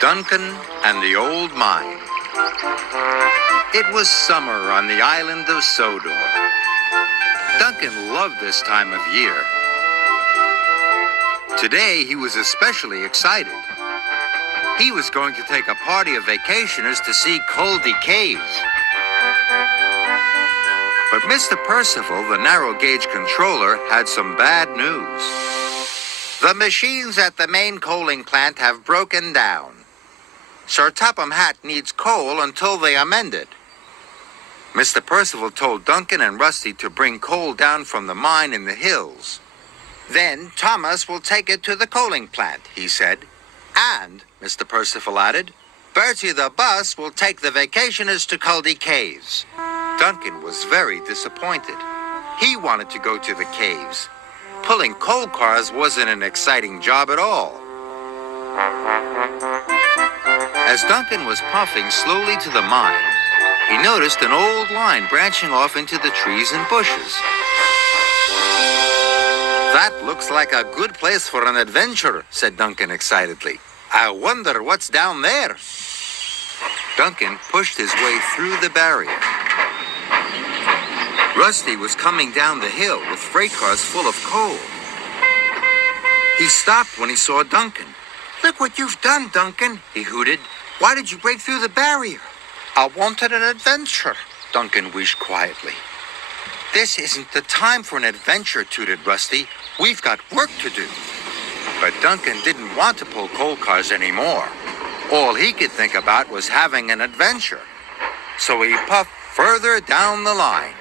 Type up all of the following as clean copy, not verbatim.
Duncan and the Old Mine. It was summer on the island of Sodor. Duncan loved this time of year. Today, he was especially excited. He was going to take a party of vacationers to see Coldy Caves. But Mr. Percival, the narrow-gauge controller, had some bad news. The machines at the main coaling plant have broken down. Sir Topham Hatt needs coal until they are mended. Mr. Percival told Duncan and Rusty to bring coal down from the mine in the hills. Then Thomas will take it to the coaling plant, he said. And, Mr. Percival added, Bertie the bus will take the vacationers to Coldy Caves. Duncan was very disappointed. He wanted to go to the caves. Pulling coal cars wasn't an exciting job at all. As Duncan was puffing slowly to the mine, he noticed an old line branching off into the trees and bushes. That looks like a good place for an adventure, said Duncan excitedly. I wonder what's down there. Duncan pushed his way through the barrier. Rusty was coming down the hill with freight cars full of coal. He stopped when he saw Duncan. Look what you've done, Duncan, he hooted. Why did you break through the barrier? I wanted an adventure, Duncan wished quietly. This isn't the time for an adventure, tooted Rusty. We've got work to do. But Duncan didn't want to pull coal cars anymore. All he could think about was having an adventure. So he puffed further down the line.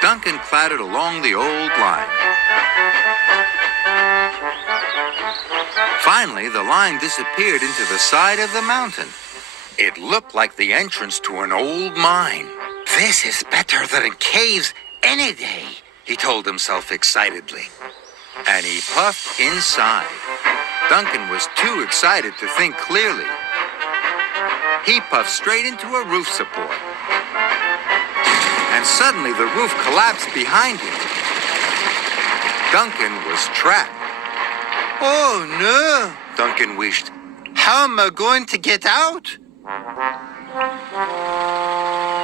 Duncan clattered along the old line. Finally, the line disappeared into the side of the mountain. It looked like the entrance to an old mine. This is better than caves any day, he told himself excitedly. And he puffed inside. Duncan was too excited to think clearly. He puffed straight into a roof support. And suddenly the roof collapsed behind him. Duncan was trapped. Oh no, Duncan wished. How am I going to get out?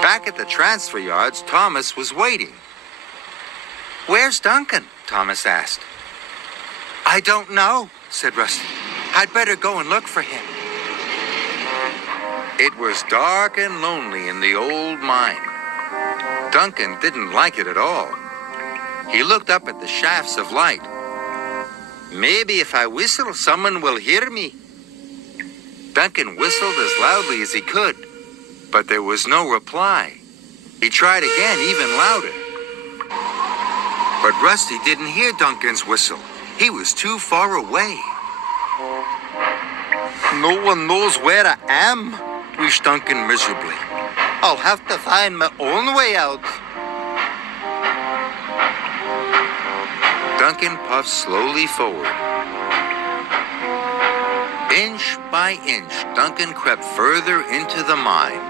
Back at the transfer yards, Thomas was waiting. Where's Duncan? Thomas asked. I don't know, said Rusty. I'd better go and look for him. It was dark and lonely in the old mine. Duncan didn't like it at all. He looked up at the shafts of light. Maybe if I whistle, someone will hear me. Duncan whistled as loudly as he could, but there was no reply. He tried again, even louder. But Rusty didn't hear Duncan's whistle. He was too far away. No one knows where I am, wished Duncan miserably. I'll have to find my own way out. Duncan puffed slowly forward. Inch by inch, Duncan crept further into the mine.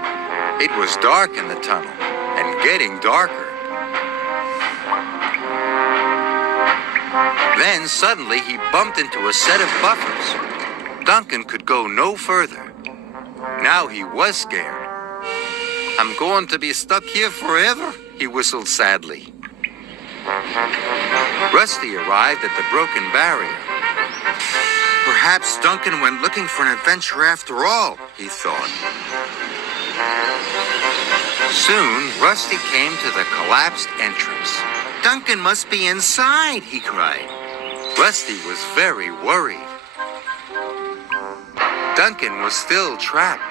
It was dark in the tunnel, and getting darker. Then suddenly he bumped into a set of buffers. Duncan could go no further. Now he was scared. I'm going to be stuck here forever, he whistled sadly. Rusty arrived at the broken barrier. Perhaps Duncan went looking for an adventure after all, he thought. Soon, Rusty came to the collapsed entrance. Duncan must be inside, he cried. Rusty was very worried. Duncan was still trapped.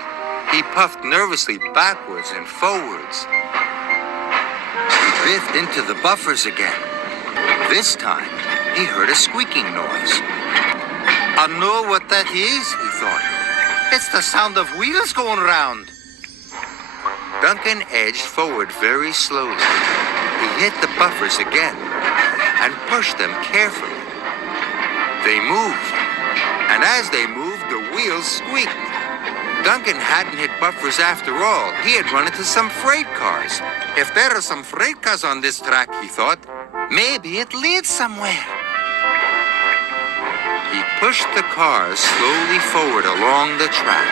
He puffed nervously backwards and forwards. He biffed into the buffers again. This time, he heard a squeaking noise. I know what that is, he thought. It's the sound of wheels going round. Duncan edged forward very slowly. He hit the buffers again and pushed them carefully. They moved, and as they moved, the wheels squeaked. Duncan hadn't hit buffers after all. He had run into some freight cars. If there are some freight cars on this track, he thought, Maybe it leads somewhere. He pushed the cars slowly forward along the track.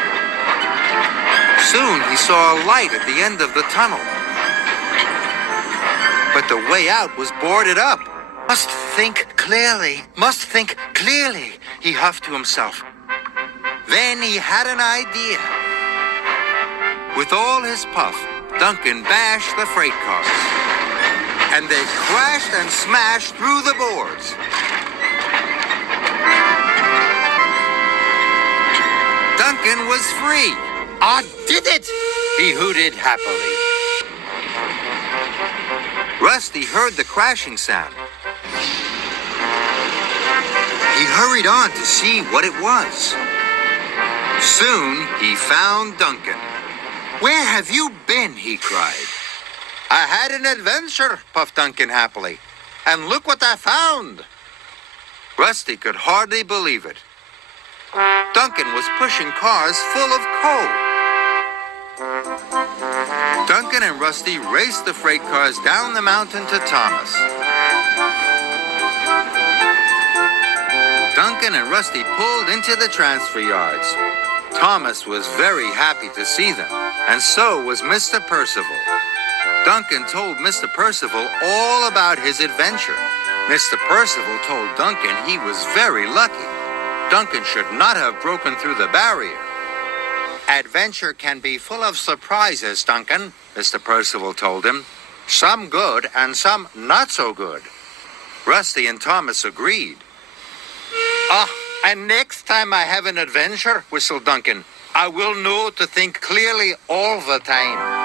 Soon he saw a light at the end of the tunnel. But the way out was boarded up. Must think clearly, he huffed to himself. Then he had an idea. With all his puff, Duncan bashed the freight cars. And they crashed and smashed through the boards. Duncan was free. I did it, he hooted happily. Rusty heard the crashing sound. He hurried on to see what it was. Soon he found Duncan. Where have you been? He cried. I had an adventure, puffed Duncan happily. And look what I found. Rusty could hardly believe it. Duncan was pushing cars full of coal. Duncan and Rusty raced the freight cars down the mountain to Thomas. Duncan and Rusty pulled into the transfer yards. Thomas was very happy to see them, and so was Mr. Percival. Duncan told Mr. Percival all about his adventure. Mr. Percival told Duncan he was very lucky. Duncan should not have broken through the barrier. Adventure can be full of surprises, Duncan, Mr. Percival told him. Some good and some not so good. Rusty and Thomas agreed. And next time I have an adventure, whistled Duncan, I will know to think clearly all the time.